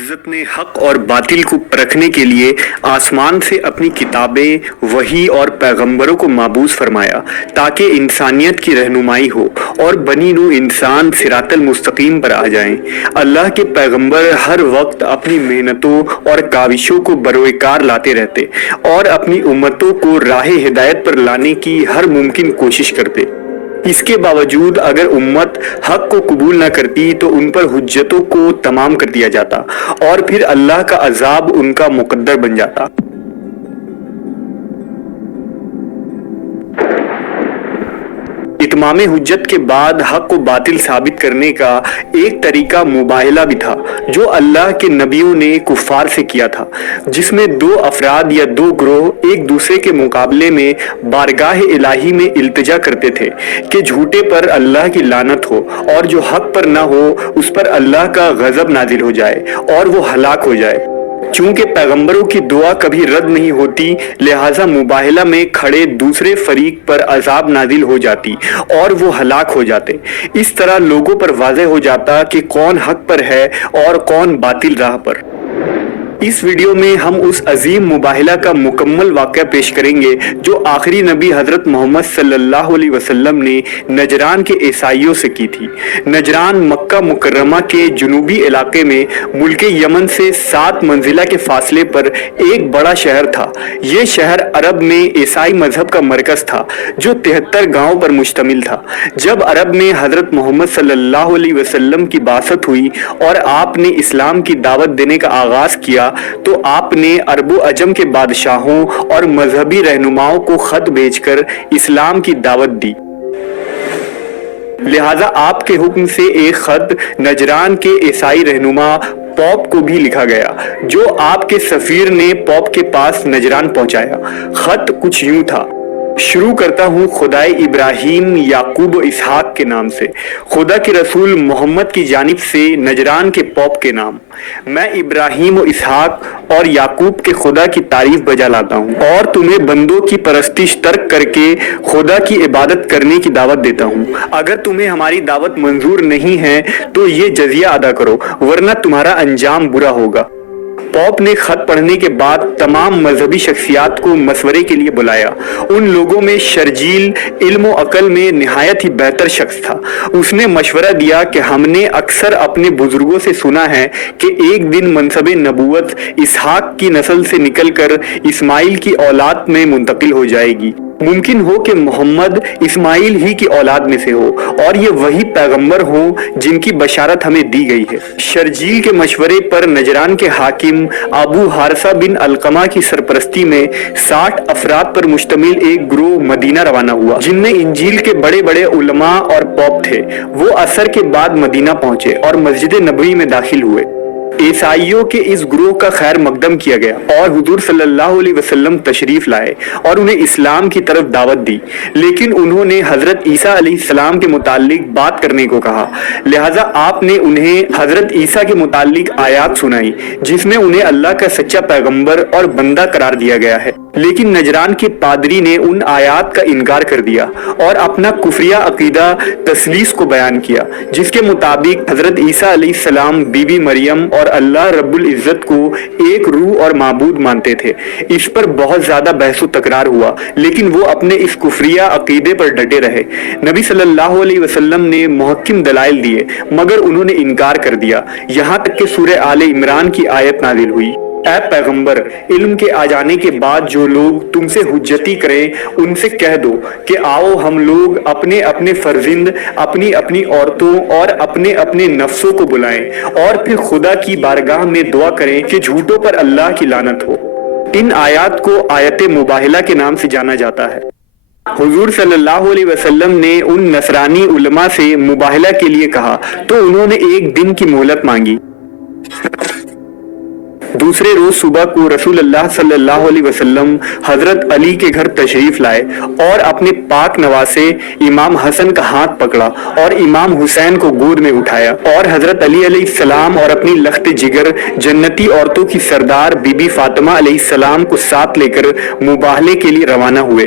عزت نے حق اور باطل کو پرکھنے کے لیے آسمان سے اپنی کتابیں، وحی اور پیغمبروں کو مابعوث فرمایا تاکہ انسانیت کی رہنمائی ہو اور بنی نوع انسان صراط المستقیم پر آ جائیں۔ اللہ کے پیغمبر ہر وقت اپنی محنتوں اور کاوشوں کو بروئے کار لاتے رہتے اور اپنی امتوں کو راہ ہدایت پر لانے کی ہر ممکن کوشش کرتے۔ اس کے باوجود اگر امت حق کو قبول نہ کرتی تو ان پر حجتوں کو تمام کر دیا جاتا اور پھر اللہ کا عذاب ان کا مقدر بن جاتا۔ اتمام حجت کے بعد حق کو باطل ثابت کرنے کا ایک طریقہ مباہلہ بھی تھا جو اللہ کے نبیوں نے کفار سے کیا تھا، جس میں دو افراد یا دو گروہ ایک دوسرے کے مقابلے میں بارگاہ الہی میں التجا کرتے تھے کہ جھوٹے پر اللہ کی لعنت ہو اور جو حق پر نہ ہو اس پر اللہ کا غضب نازل ہو جائے اور وہ ہلاک ہو جائے۔ چونکہ پیغمبروں کی دعا کبھی رد نہیں ہوتی، لہٰذا مباہلہ میں کھڑے دوسرے فریق پر عذاب نازل ہو جاتی اور وہ ہلاک ہو جاتے۔ اس طرح لوگوں پر واضح ہو جاتا کہ کون حق پر ہے اور کون باطل راہ پر۔ اس ویڈیو میں ہم اس عظیم مباہلہ کا مکمل واقعہ پیش کریں گے جو آخری نبی حضرت محمد صلی اللہ علیہ وسلم نے نجران کے عیسائیوں سے کی تھی۔ نجران مکہ مکرمہ کے جنوبی علاقے میں ملک یمن سے 7 منزلہ کے فاصلے پر ایک بڑا شہر تھا۔ یہ شہر عرب میں عیسائی مذہب کا مرکز تھا جو 73 گاؤں پر مشتمل تھا۔ جب عرب میں حضرت محمد صلی اللہ علیہ وسلم کی بعثت ہوئی اور آپ نے اسلام کی دعوت دینے کا آغاز کیا تو آپ نے عرب و عجم کے بادشاہوں اور مذہبی رہنماؤں کو خط بھیج کر اسلام کی دعوت دی۔ لہذا آپ کے حکم سے ایک خط نجران کے عیسائی رہنما پوپ کو بھی لکھا گیا جو آپ کے سفیر نے پوپ کے پاس نجران پہنچایا۔ خط کچھ یوں تھا: شروع کرتا ہوں خدائے ابراہیم، یعقوب و اسحاق کے نام سے، خدا کے رسول محمد کی جانب سے نجران کے پوپ کے نام۔ میں ابراہیم و اسحاق اور یعقوب کے خدا کی تعریف بجا لاتا ہوں اور تمہیں بندوں کی پرستش ترک کر کے خدا کی عبادت کرنے کی دعوت دیتا ہوں۔ اگر تمہیں ہماری دعوت منظور نہیں ہے تو یہ جزیہ ادا کرو ورنہ تمہارا انجام برا ہوگا۔ پوپ نے خط پڑھنے کے بعد تمام مذہبی شخصیات کو مشورے کے لیے بلایا۔ ان لوگوں میں شرجیل علم و عقل میں نہایت ہی بہتر شخص تھا۔ اس نے مشورہ دیا کہ ہم نے اکثر اپنے بزرگوں سے سنا ہے کہ ایک دن منصب نبوت اسحاق کی نسل سے نکل کر اسماعیل کی اولاد میں منتقل ہو جائے گی۔ ممکن ہو کہ محمد اسماعیل ہی کی اولاد میں سے ہو اور یہ وہی پیغمبر ہوں جن کی بشارت ہمیں دی گئی ہے۔ شرجیل کے مشورے پر نجران کے حاکم ابو حارثہ بن علقمہ کی سرپرستی میں 60 افراد پر مشتمل ایک گروہ مدینہ روانہ ہوا جن میں انجیل کے بڑے بڑے علماء اور پوپ تھے۔ وہ عصر کے بعد مدینہ پہنچے اور مسجد نبوی میں داخل ہوئے۔ عیسائیوں کے اس گروہ کا خیر مقدم کیا گیا اور حضور صلی اللہ علیہ وسلم تشریف لائے اور انہیں اسلام کی طرف دعوت دی، لیکن انہوں نے حضرت عیسیٰ علیہ السلام کے متعلق بات کرنے کو کہا۔ لہٰذا آپ نے انہیں حضرت عیسیٰ کے متعلق آیات سنائی جس میں انہیں اللہ کا سچا پیغمبر اور بندہ قرار دیا گیا ہے، لیکن نجران کے پادری نے ان آیات کا انکار کر دیا اور اپنا کفریہ عقیدہ تثلیث کو بیان کیا جس کے مطابق حضرت عیسیٰ علیہ السلام بی بی مریم اور اللہ رب العزت کو ایک روح اور معبود مانتے تھے۔ اس پر بہت زیادہ بحث و تکرار ہوا لیکن وہ اپنے اس کفریہ عقیدے پر ڈٹے رہے۔ نبی صلی اللہ علیہ وسلم نے محکم دلائل دیے مگر انہوں نے انکار کر دیا، یہاں تک کہ سورہ آل عمران کی آیت نازل ہوئی: اے پیغمبر، علم کے آ جانے کے بعد جو لوگ تم سے حجتی کریں ان سے کہہ دو کہ آؤ ہم لوگ اپنے اپنے فرزند، اپنی اپنی عورتوں اور اپنے اپنے نفسوں کو بلائیں اور پھر خدا کی بارگاہ میں دعا کریں کہ جھوٹوں پر اللہ کی لعنت ہو۔ ان آیات کو آیت مباہلہ کے نام سے جانا جاتا ہے۔ حضور صلی اللہ علیہ وسلم نے ان نصرانی علماء سے مباہلہ کے لیے کہا تو انہوں نے ایک دن کی مہلت مانگی۔ دوسرے روز صبح کو رسول اللہ صلی اللہ علیہ وسلم حضرت علی کے گھر تشریف لائے اور اپنے پاک نواسے امام حسن کا ہاتھ پکڑا اور امام حسین کو گود میں اٹھایا اور حضرت علی علیہ السلام اور اپنی لخت جگر جنتی عورتوں کی سردار بی بی فاطمہ علیہ السلام کو ساتھ لے کر مباہلے کے لیے روانہ ہوئے۔